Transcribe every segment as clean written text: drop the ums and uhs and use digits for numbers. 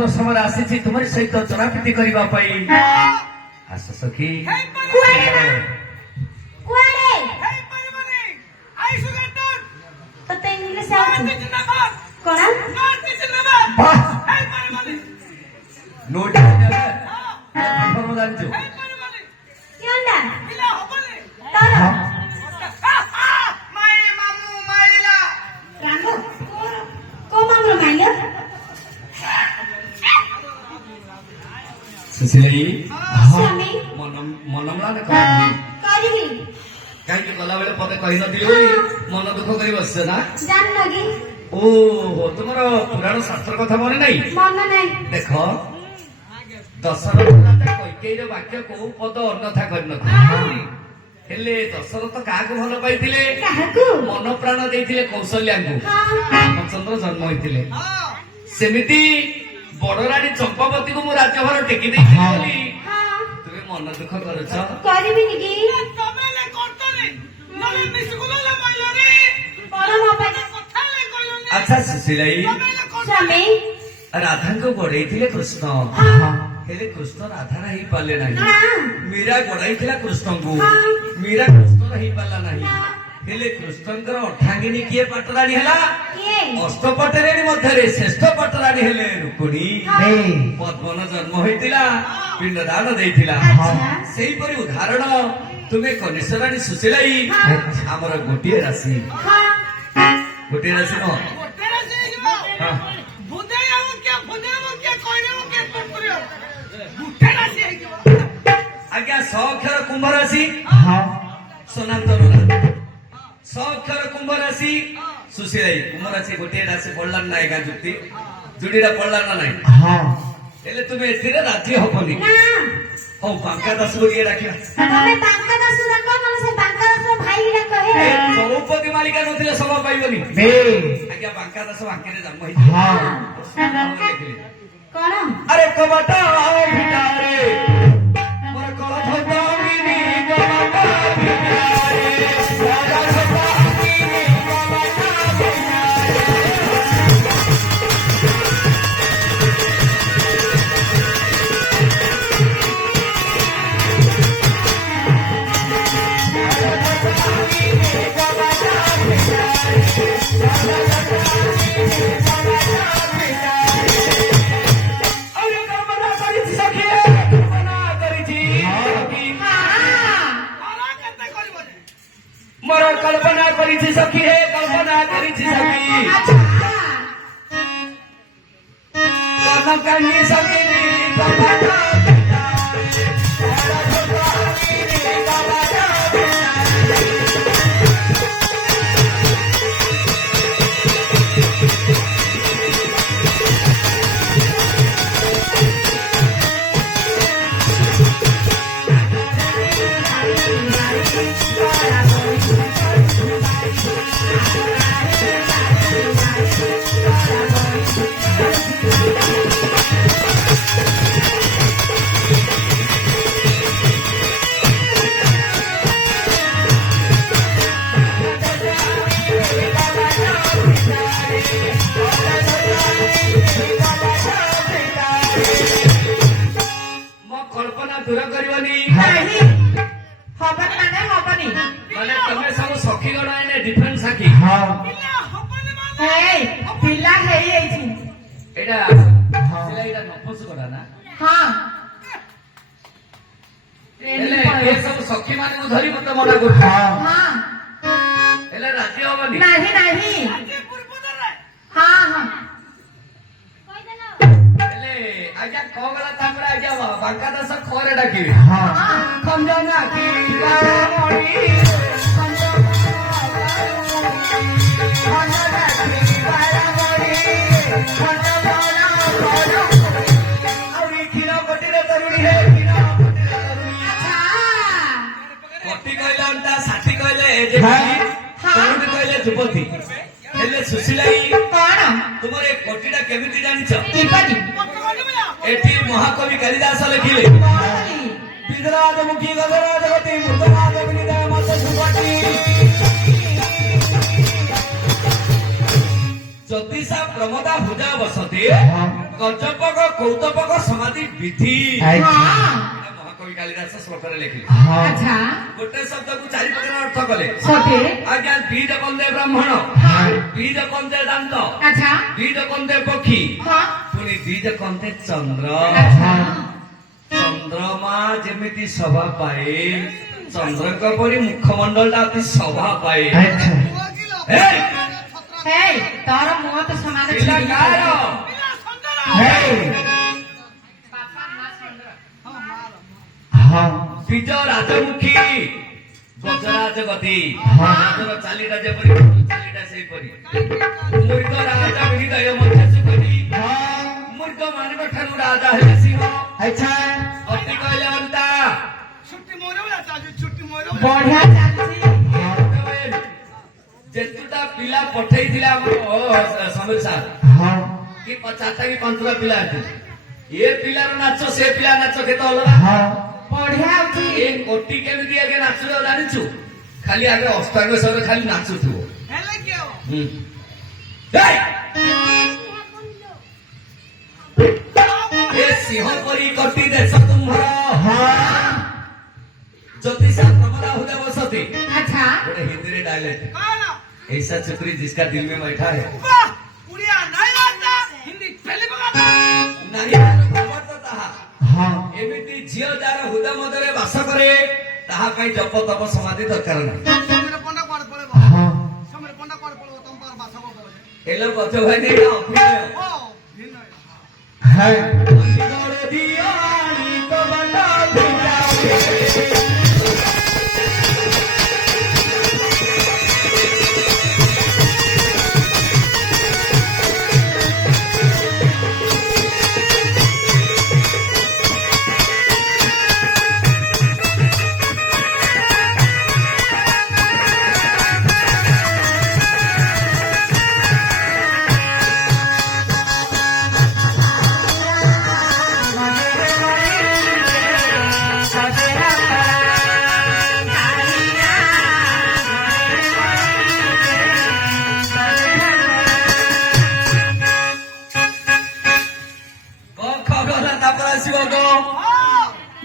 पवित्र समय आसी तुम्हारी सहित चरापीटी करने आस सखी नोट जानछु सुशीलाई मनमला कहीं गला बेले पते कही नी मन दुख कर बस ना ओहो तुम पुराण शास्त्र कथा मन नहीं देख दशरथ कैकेयी वाक्य को पद अन्यथा कर दशरथ क्या भल पाई मन प्राण देते कौशल्या रामचंद्र जन्म होते सेमिति बड़राणी चंपावती को मु राज्यभार टेकी तुम्हें मन दुख अच्छा सुशीलाई राधा को गड़े कृष्ण हेले कृष्ण राधा रही पाले नहीं मीरा गड़ाई कृष्ण को मीरा कृष्ण रही पाला नहीं हेले कृष्णकर अठांगिनी किए पाटराणी है अष्टपटराणी मध्य श्रेष्ठ पटराणी हेले रुक्मिणी पद्मन जन्म होता पिंडदान देथिला सेहीपरि उदाहरण तुम्हें कनिष्ठराणी सुशीलाई आमर गोटे राशि न आज्ञा सक्षर कुंभ राशि सोनांतर सक्षर कुंभ राशि सुशीलाई कुंभ राशि गोटे राशि पड़ला ना एका जुक्ति जुड़ीरा पड़ला ना नहीं तुम्हें एथिरे राजी हबनी ओ बांका दास को ये राखिया द्रौपदी मालिका नथिले सभा पाइबनी आज्ञा बांका दास बांके जन्म होई अरे कबाटा भिटारे मोर कलथ दामिनी कबाटा भिटारे राजा सदामिनी कबाटा भिटारे कल्पना करी सखी है कल्पना करी सखी कहीं सखी कल्पना दूर करनी माने तमे सब सखी गण एने डिफरेंट सखी पिला एटा सिलाईटा नफस करा ना ये सब सखी माने धरी मत मना कर राजी हबनी नहीं आज्ञा कगला तामरा आज्ञा बांका दास खरे डाकी खंजना की कटी कहला साठी कहले युवती हेले सुशीलाई तुमर ए कोटीटा केमिति जानिछ एठी महाकवि कालिदास लिखिले विधराज मुखी गजराजवती मुर्दराज विनिदय मत सुपटी ज्योतिषा प्रमदा भुजा बसते ଗଜପକ କୌତପକ ସମାଧି ବିଧି ଆଚ୍ଛା ଏଇଟା ମହାକବି କାଳିଦାସ ଶ୍ଲୋକରେ ଲେଖିଲେ। ହଁ ଆଚ୍ଛା ଗୋଟେ ଶବ୍ଦକୁ ଚାରି ପ୍ରକାର ଅର୍ଥ କଲେ। ସତେ ଆଜ୍ଞା ବୀଜ କନ୍ଦେ ବ୍ରାହ୍ମଣ, ହଁ ବୀଜ କନ୍ଦେ ଦାନ୍ତ, ଆଚ୍ଛା ବୀଜ କନ୍ଦେ ପକ୍ଷୀ, ହଁ ପୁଣି ବୀଜ କନ୍ଦେ ଚନ୍ଦ୍ର। ଆଚ୍ଛା ଚନ୍ଦ୍ରମା ଯେମିତି ଶୋଭା ପାଏ, ଚନ୍ଦ୍ରଙ୍କ ପରି ମୁଖମଣ୍ଡଳଟା ଅତି ଶୋଭା ପାଏ। ଆଚ୍ଛା ହେଇ, ହେଇ ତୋର ମୁହଁ ତ ସମାନ ପିଲା କାହାର? ହେଇ ବାପା ମା ସୁନ୍ଦର ହଁ ବୀଜ ରାଜମୁଖୀ, ଗଜରାଜ ଗତି, ହଁ। ରାଜର ଚାଲିଟା ଯେପରି ଚାଲିଟା ସେଇପରି। ମୃଗ ରାଜା ବିଦୟ ମଧ୍ୟ ସୁଖୀ, ହଁ ମୃଗ ମାନଙ୍କ ଠାରୁ ରାଜା ହେଲେ ସିଂହ। ଆଚ୍ଛା ଅତି କହିଲେ ଅଣ୍ଟା, ବଢିଆ ଚାଲିଛି ଯେତୁଟା ପିଲା ପଠେଇଥିଲେ ଆମର ସମୀର ସାର୍ ହଁ କି ଚାରିଟା କି ପାଞ୍ଚଟା ପିଲା ଅଛି। ଏ ପିଲାର ନାଚ ସେ ପିଲା ନାଚ କେତେ ଅଲଗା। ହଁ ବଢିଆ ହଉଛି ଏ କୋଟି କେମିତି ଆଗେ ନାଚୁଛ ଜାଣିଛୁ? ଖାଲି ଆଗେ ଅଷ୍ଟାଙ୍ଗ ସହିତ ଖାଲି ନାଚୁଥିବ। ହୁଁ। ହେଇ! ଏ ସିଂହ ପରି କୋଟି ଦେଶ ତୁମ୍ଭର, ହଁ ज्योतिषा प्रमदा हुए बसती। अच्छा ଗୋଟେ ହିନ୍ଦୀରେ ଡାଇଲେକ୍ଟ, ऐसा चुकरी जिसका दिल में बैठा है ନାହିଁ ଖବର ତ ତାହା। ହଁ ଏମିତି ଝିଅ ଯାହାର ହୃଦୟ ମଧ୍ୟରେ ବାସ କରେ, ତାହା ପାଇଁ ଜପ ତପ ସମାଧି ଦରକାର ନାହିଁ। ହଁ ହେଲେ ଗଛ ଭାଇ ନେଇ ଅଭିନୟ ହେଇ ଗଳେ ଦିଆଣି କବାଟ ଭିତରେ।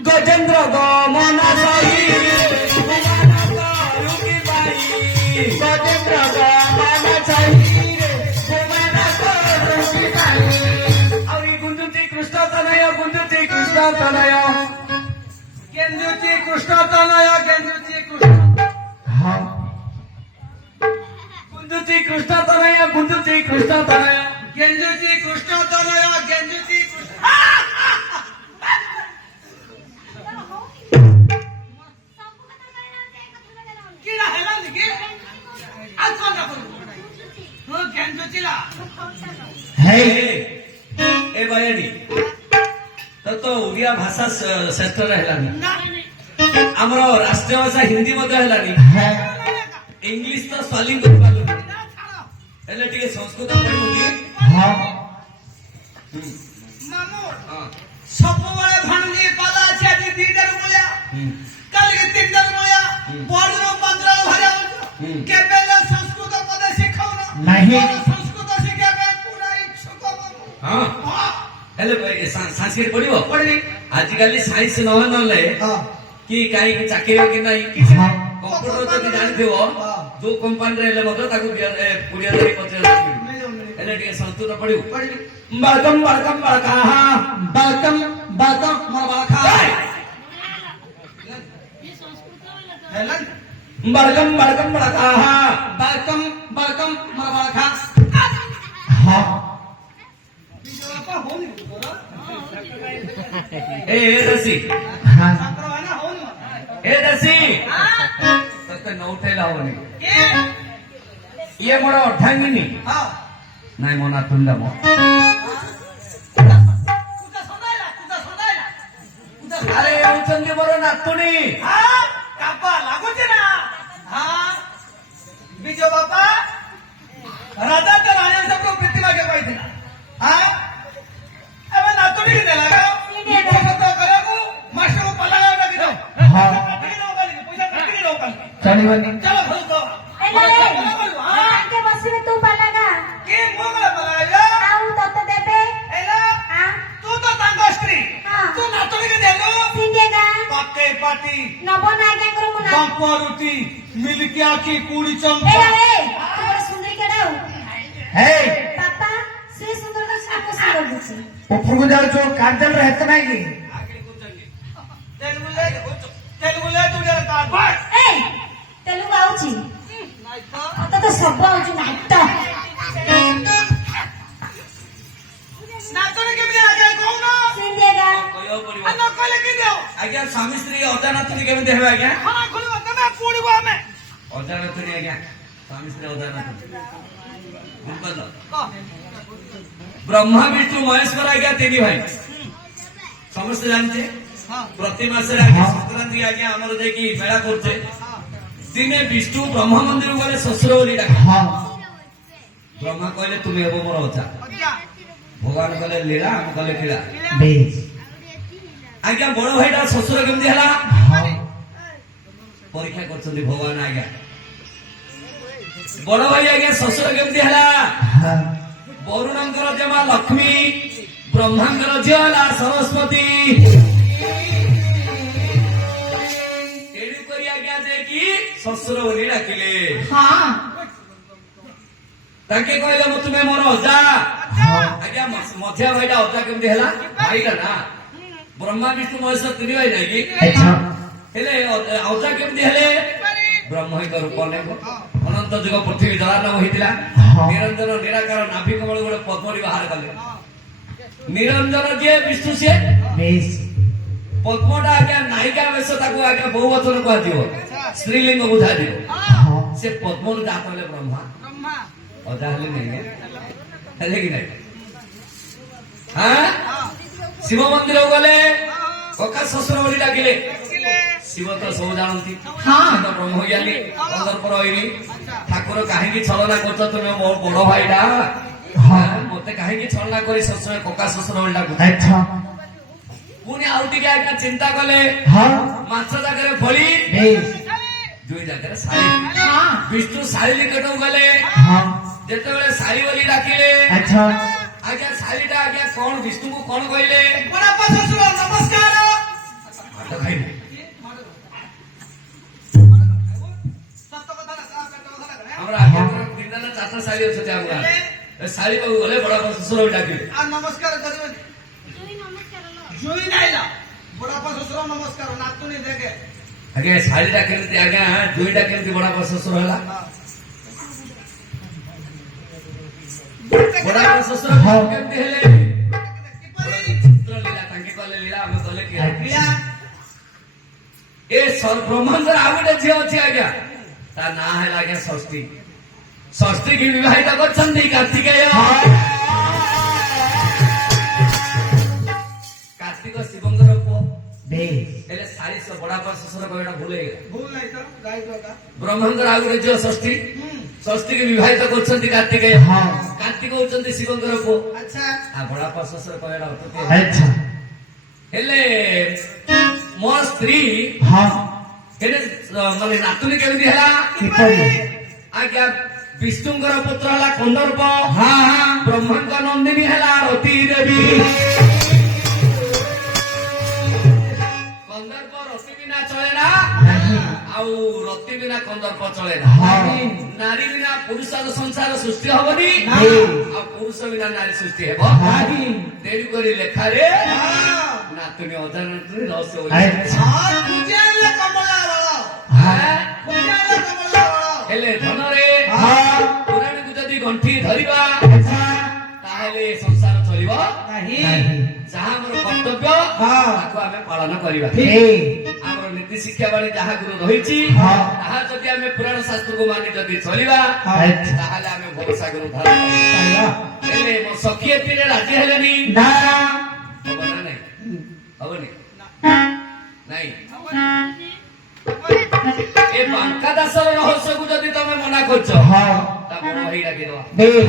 गजेंद्र गमन सही गजेंद्र गमन सही गुंजुची कृष्ण तनय गुंजुची कृष्ण तनय गेंजुची कृष्ण तनय गेंजुची कृष्ण ହଁ गुंजुची कृष्ण तनय गुंजुची कृष्ण तनय गेंजुची कृष्ण तनय गेंजुची किडा हेला निके आज कोण करू हो गेंजुचीला ହେଇ ए बयानी तो ओडिया भाषा श्रेष्ठ रहलानी ଆମର ରାଷ୍ଟ୍ରୀୟ ଭାଷା ହିନ୍ଦୀ ମଧ୍ୟ ହେଲାନି। ହେଇ ଇଂଲିଶ ତ ସ୍ୱାଲିଂ କରିପାରିଲୁନି, ହେଲେ ଟିକେ ସଂସ୍କୃତ ପଢିବୁ କି? ହଁ ମାମୁ ହଁ। ସବୁବେଳେ ଭାଣୁଜି କଲା ଅଛି ଆଜି ଦିଟାରୁ ବୋଲିଆ ହୁଁ। କାଲିକି ତିନିଟାରୁ ବୋଲିଆ ପରଦିନ ପନ୍ଦର ଘରେ ହୁଁ। କେବେ ହେଲେ ସଂସ୍କୃତ ପଦେ ଶିଖାଉନ ନାହିଁ। ସଂସ୍କୃତ ଶିଖିବା ପାଇଁ ପୁରା ଇଚ୍ଛୁକ ମାମୁ ହଁ। ହଁ ହେଲେ ସାଂସ୍କ୍ରିଟ ପଢିବ? ପଢିବି ଆଜିକାଲି ସାଇନ୍ସ ନହେଲେ ହଁ କି କାହିଁକି ଚାକିରି କି ନାହିଁ ହଁ କମ୍ପ୍ୟୁଟର ଯଦି ଜାଣିଥିବ ଯୋଉ କମ୍ପାନୀରେ ହେଲେ ମଧ୍ୟ ତାକୁ 20,000 25,000 ମିଳିବ। ହେଲେ ଟିକେ ସଂସ୍କୃତ ପଢିବୁ। ପଢିବି ବାଳକମ୍ ବାଳକମ୍ ବାଳକା ବାଲକମ୍ ବାଲକମ୍ ମୋର ବାଳକା ହେଲା ବାଳକମ୍ ବାଳକମ୍ ବାଳକା ବାଲକମ୍ ବାଲକମ୍ ମୋର ବାଳକା ହଁ ବିଜୟ ବାପା ହଉନି ତୋର ଏ ଦସି ହଁ ତାଙ୍କର ଭାଇନା ହଉନି ଏ ଦସି ତତେ ନ ଉଠେଇଲା ହବନି। ଏ ଇଏ ମୋର ଅଠାଙ୍ଗିନୀ ହଁ ନାଇଁ ମୋ ନାତୁଣ୍ଡା ମୋ କୁଟା ସଦାଇଲା ଆରେ ହଉଛନ୍ତି ମୋର ନାତୁଣୀ। ହଁ କାପା ଲାଗୁଛି ନା ହଁ ବିଜୟ ବାପା ରାଜା ତ ରାଜା ସବୁ ପ୍ରୀତି ମାଗେ କହିଥିଲା ହଁ ଏବେ ନାତୁଣୀ କି ଦେଲା ମିଠା ସତ କରିବାକୁ ମାଷ୍ଟରକୁ ପଲାଗ ଡାକି ଦଉ ହଁ ଡାକି ଦଉ କାଲିକି ପଇସା କାଟିକି ଦଉ କାଲିକି ଚଳିବନି ଚାଲ ଭଲ ତ ବସିବେ ତୁ ପାଲାଗା କି ମୁଁ ଗଲା ପଲାଗ ଆଉ ତତେ ଦେବେ ଏଲା କାଟି ନବ ନା ଆଜ୍ଞା କର ମୁଁ ନା ଟଙ୍କ ରୁଟି ମିଲ୍କି ଆଖି କୁଡି ଏ ଚମ୍ପା ରେ ତୁ ବଡ଼ ସୁନ୍ଦରୀ କେଡା ହେଇ ବାପା ସେ ସୁନ୍ଦର ତ ସେ ସୁନ୍ଦର ଦିଶେ ଉପରକୁ ଯାଉଛୁ କାର୍ଯ୍ୟାଳୟରେ ହେତ ନାହିଁ କି ତେଲୁଗୁଲେ ତୁଡେ କାଟ ଏ ତେଲୁଗୁ ଆଉଚି ନାଇଁ ତ ଅତ ତ ସବୁ ଆଉଚି ନାଟ ନାତୁଣୀ କେମିତି ଆଜ୍ଞା କହୁନ ସିନ୍ଦେଗା କହିବାକୁ ପଡିବ ନ କହିଲେ କେମିତି ହବ ଆଜ୍ଞା ସ୍ୱାମୀ ସ୍ତ୍ରୀ ଅଜା ନାତୁଣୀ କେମିତି ହେବେ ଆଜ୍ଞା ଖଣା ଖୋଲିବ ତମେ ପୁଣିବ ଆମେ ଅଜା ନାତୁଣୀ ଆଜ୍ଞା ସ୍ୱାମୀ ସ୍ତ୍ରୀ ଅଜା ନାତୁଣୀ ବୁଝିପାରିଲ କହ ବ୍ରହ୍ମା ବିଷ୍ଣୁ ମହେଶ୍ୱର ଆଜ୍ଞା ତିନି ଭାଇ ସମସ୍ତେ ଜାଣିଛେ ହଁ ପ୍ରତି ମାସରେ ଆଜ୍ଞା ସଂକ୍ରାନ୍ତି ଆଜ୍ଞା ଆମର ଯାଇକି ମେଳା କରୁଛେ ଦିନେ ବିଷ୍ଣୁ ବ୍ରହ୍ମା ମନ୍ଦିର ଗଲେ ଶ୍ୱଶୁର ବୋଲି ଡାକେ ହଁ ବ୍ରହ୍ମା କହିଲେ ତୁମେ ହେବ ମୋର ଅଜା ଅଜା ଭଗବାନ କହିଲେ ଲୀଳା ଆମେ କହିଲେ କିଳା ବେଶ ଆଜ୍ଞା ବଡ ଭାଇଟା ଶ୍ୱଶୁର କେମିତି ହେଲା ହଁ ପରୀକ୍ଷା କରୁଛନ୍ତି ଭଗବାନ ଆଜ୍ଞା ବଡ ଭାଇ ଆଜ୍ଞା ଶ୍ୱଶୁର କେମିତି ହେଲା ହଁ ବରୁଣଙ୍କର ଜମା ଲକ୍ଷ୍ମୀ ବ୍ରହ୍ମାଙ୍କର ଝିଅ ହେଲା ସରସ୍ୱତୀ ତେଣୁକରି ଆଜ୍ଞା ଯାଇକି ଶ୍ୱଶୁର ବୋଲି ଡାକିଲେ ହଁ ତାକେ କହିଲେ ମୁଁ ତୁମେ ମୋର ଅଜା ହଁ ଆଜ୍ଞା ମଝିଆ ଭାଇଟା ଅଜା କେମିତି ହେଲା ଭାଇଟା ନା ବ୍ରହ୍ମା ବିଷ୍ଣୁ ମହେଶ୍ୱର ତିନି ଭାଇ ନାଇଁ କି ଆଚ୍ଛା ହେଲେ ଅଜା କେମିତି ହେଲେ ବ୍ରହ୍ମଙ୍କ ରୂପ ନେବ ଅନନ୍ତ ଯୁଗ ପୃଥିବୀ ଜଳାର୍ଣ୍ଣବ ହେଇଥିଲା ହଁ। ନିରଞ୍ଜନ ନିରାକାର ନାଭି କମଳ ଗୋଟେ ପଦ୍ମଟି ବାହାର କଲେ ନିରଞ୍ଜନ ଯିଏ ବିଷ୍ଣୁ ସିଏ ବେଶ ପଦ୍ମଟା ଆଜ୍ଞା ନାୟିକା ବେଶ ତାକୁ ଆଜ୍ଞା ବହୁ ବଚନ କୁହାଯିବ ସ୍ତ୍ରୀଲିଙ୍ଗ ବୁଝାଯିବ ହଁ ସେ ପଦ୍ମରୁ ଯାହା କହିଲେ ବ୍ରହ୍ମା ବ୍ରହ୍ମା ଅଜା ହେଲେ ନାଇଁ ହେଲେ କି ନାଇଁ ହଁ ଶିବ ମନ୍ଦିର ଗଲେ କକା ଶ୍ୱଶୁର ବୋଲି ଡାକିଲେ ଶିବ ତ ସବୁ ଜାଣନ୍ତି ହଁ। ସେ ତ ବ୍ରହ୍ମଜ୍ଞାନୀ କନ୍ଦର୍ପ ରହିଲି ଠାକୁର କାହିଁକି ଛଳନା କରୁଛ ତୁମେ ମୋ ବଡ ଭାଇଟା ମତେ କାହିଁକି ଛଳନା କରି ଶ୍ୱଶୁର କକା ଶ୍ୱଶୁର ବୋଲି ଡାକୁଛ ଆଚ୍ଛା ପୁଣି ଆଉ ଟିକେ ଆଜ୍ଞା ଚିନ୍ତା କଲେ ହଁ ମାଛ ଜାଗାରେ ଫଳି ବେଶ ଦୁଇ ଜାଗାରେ ଶାଳି ହଁ ବିଷ୍ଣୁ ଶାଳି ନିକଟକୁ ଗଲେ ହଁ ଯେତେବେଳେ ଶାଳି ବୋଲି ଡାକିଲେ ଆଚ୍ଛା ଆଜ୍ଞା ଶାଳିଟା ଆଜ୍ଞା କଣ ବିଷ୍ଣୁଙ୍କୁ କଣ କହିଲେ ବଡ଼ାପା ଶ୍ୱଶୁର ନମସ୍କାର ଭାତ ଖାଇଲେ ସତ କଥା ନା ତା ପେଟ କଥା ନା ଆମର ଆଜ୍ଞା ତିନିଟା ଚାରିଟା ଶାଳି ଅଛନ୍ତି ଆମ ଗାଁରେ ଏ ଶାଳି ପାଖକୁ ଗଲେ ବଡ ଶ୍ୱଶୁର ବୋଲି ଡାକିଲେ ଆଉ ନମସ୍କାର କରିବନି ଜୁଇ ନାଇଲା ବଡ଼ାପା ଶ୍ୱଶୁର ନମସ୍କାର ନାତୁଣୀ ଦେଖେ ଆଜ୍ଞା ଶାଳିଟା କେମିତି ଆଜ୍ଞା ଦୁଇଟା କେମିତି ବଡ ଶ୍ୱଶୁର ହେଲା ବଡ ଶ୍ୱଶୁର କେମିତି ହେଲେ ଚିତ୍ର ଲୀଳା ତାଙ୍କେ କଲେ ଲୀଳା ଆମେ କଲେ କି ଏ ବ୍ରହ୍ମାଙ୍କର ଆଉ ଗୋଟେ ଝିଅ ଅଛି ଆଜ୍ଞା ତା ନାଁ ହେଲା ଆଜ୍ଞା ଷଷ୍ଠୀ ଷଷ୍ଠୀ କି ବିବାହିତ କରିଛନ୍ତି କାର୍ତ୍ତିକେୟ କାର୍ତ୍ତିକ ଶିବଙ୍କର ପୁଅ ବେଶ ହେଲେ ଶାଳି ବଡାପା ଶ୍ୱଶୁର କହିବା ଭୁଲ ହେଇଗଲା ଭୁଲ ନାହିଁ ତ ଗାଈ କଥା ବ୍ରହ୍ମାଙ୍କର ଆଉ ଗୋଟେ ଝିଅ ଷଷ୍ଠୀ ଷଷ୍ଠୀକି ବିବାହିତ କରୁଛନ୍ତି କାର୍ତ୍ତିକେୟ ହଁ କାର୍ତ୍ତିକ ହଉଛନ୍ତି ଶିବଙ୍କର ପୁଅ ଆଚ୍ଛା ଆଉ ବଡାପା ଶ୍ୱଶୁର କହିବା ଅତ୍ୟନ୍ତ ଆଚ୍ଛା ହେଲେ ମୋ ସ୍ତ୍ରୀ ହଁ ହେଲେ ମାନେ ନାତୁଣୀ କେମିତି ହେଲା କିପରି ଆଜ୍ଞା ବିଷ୍ଣୁଙ୍କର ପୁତ୍ର ହେଲା କନ୍ଦର୍ପ ହଁ ବ୍ରହ୍ମାଙ୍କ ନନ୍ଦିନୀ ହେଲା ରତି ଦେବୀ କନ୍ଦର୍ପ ରତି ବିନା ଚଳେ ନା ନାହିଁ ଆଉ ରତି ବିନା କନ୍ଦର୍ପ ଚଳେ ନା ହଁ ନାରୀ ବିନା ପୁରୁଷର ସଂସାର ସୃଷ୍ଟି ହବନି ନାହିଁ ଆଉ ପୁରୁଷ ବିନା ନାରୀ ସୃଷ୍ଟି ହେବ ନାହିଁ ତେଣୁ କରି ଲେଖାରେ ନାତୁଣୀ ଅଜା ନାତୁଣୀ ରହସ୍ୟ ବୋଲି ଆଚ୍ଛା ହଁ ପୂଜାରେ କମଳା ବଳ ଆଁ? ପୂଜାରେ କମଳା ବଳ ହେଲେ ଧନରେ ହଁ ପୁରାଣକୁ ଯଦି ଗଣ୍ଠି ଧରିବା ଆଚ୍ଛା ତାହେଲେ ସଂସାର ଚଳିବ ନାହିଁ ଯାହା ଆମର କର୍ତ୍ତବ୍ୟ ହଁ। ତାକୁ ଆମେ ପାଳନ କରିବା ଠିକ ଆମର ନୀତି ଶିକ୍ଷା ବାଣୀ ଯାହା ଗୁରୁ ରହିଛି ହଁ। ତାହା ଯଦି ଆମେ ପୁରାଣ ଶାସ୍ତ୍ରକୁ ମାନି ଯଦି ଚଳିବା ଆଚ୍ଛା ତାହେଲେ ଆମେ ଭରସା ଗୁରୁ ଧାରଣ କରିବା ହେଲେ ମୋ ସଖୀ ଏଥିରେ ରାଜି ହେଲେନି ନା ହବ ନା ନାଇଁ ହବନି ନାଇଁ ଏ ବାଙ୍କା ଦାସର ରହସ୍ୟକୁ ଯଦି ତମେ ମନା କରୁଛ ହଁ ତା ବଡ ଭାଇ ଡାକିଦବା ବେଶ